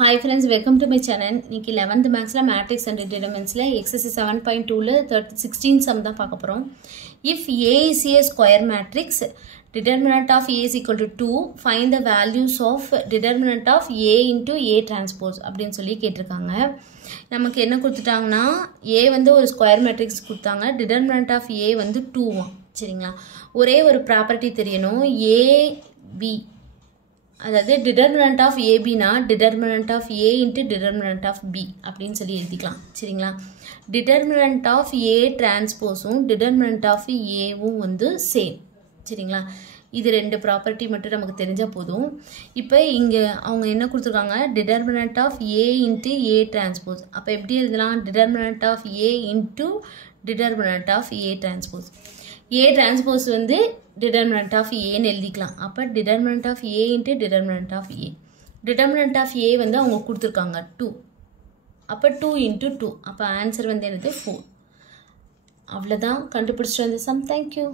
Hi friends, welcome to my channel. இன்னைக்கு 11th mathsல matrix and determinantsல exercise 7.2ல 16 sum தான் பார்க்க போறோம். If A is a square matrix, determinant of A is equal to 2, find the values of determinant of A into A transpose அப்படினு சொல்லி கேட்டிருக்காங்க. நமக்கு என்ன கொடுத்துட்டாங்கன்னா A வந்து ஒரு ஸ்கொயர் மேட்ரிக்ஸ் கொடுத்தாங்க. determinant of A வந்து 2 சரிங்களா? ஒரே ஒரு ப்ராப்பர்ட்டி தெரியணும். AB அதாவது determinant of AB னா determinant of A into determinant of B அப்படின்னு சொல்லி எழுதிக்கலாம் சரிங்களா? determinant of A transpose-உம் determinant of A-வும் வந்து சேம் சரிங்களா? இது ரெண்டு ப்ராப்பர்ட்டி மட்டும் நமக்கு தெரிஞ்சா போதும். இப்போ இங்க அவங்க என்ன கொடுத்திருக்காங்க determinant of A into A transpose. அப்ப எப்படி எழுதலாம்? determinant of A into determinant of A transpose. A transpose வந்து determinant of A ன்னு எழுதிக்கலாம். அப்ப determinant of A into determinant of A. determinant of A வந்து அவங்க கொடுத்திருக்காங்க 2. அப்ப 2 into 2. அப்ப ஆன்சர் வந்து என்னது 4. அவ்வளவுதான் கண்டுபிடிச்சிட்டு வந்த சம். Thank you.